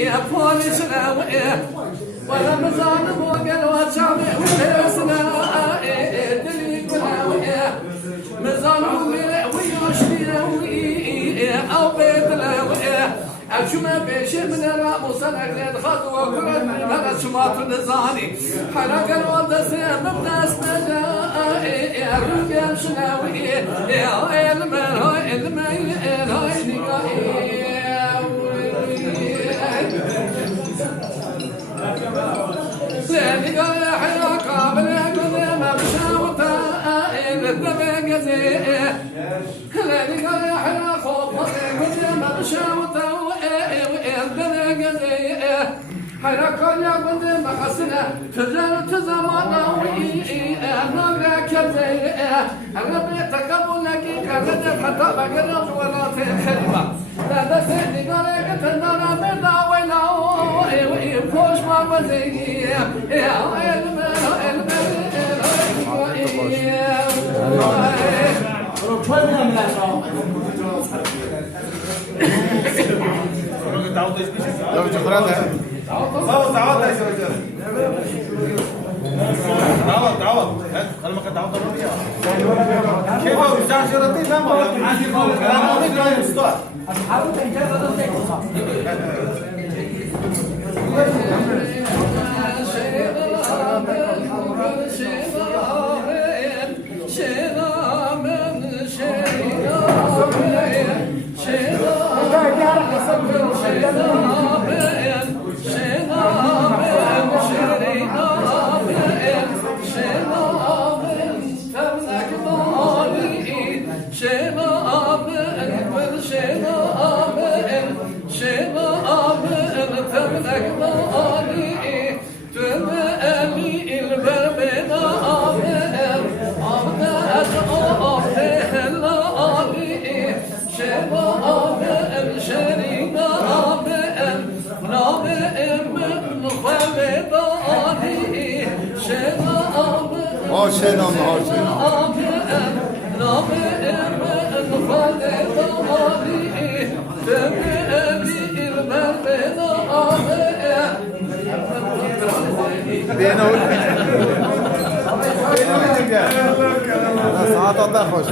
يا بوليسنا ولا مزان وقال وشامي ويسنا دلي كنا مزان ويشتينا أو بيتنا أشوما بيش من الرأس أنا خطوة كل من شماط نزاني حرك الوضع سيم الناس نجا يا رجع شناوي يا المن هاي المن هاي نقاي قال حياك قابل ما بشاوتا الدبق زي لاني قال حياك ما بشاوتا الدبق زي حياك يا بند ما حسنا تجارة زمانا نغرك زي انا بيتقبل لك كذا حتى بقرب ولا تخربا لا تسني قال كتنا بدا ولا فوش ما بزي يا علم ساعات خوش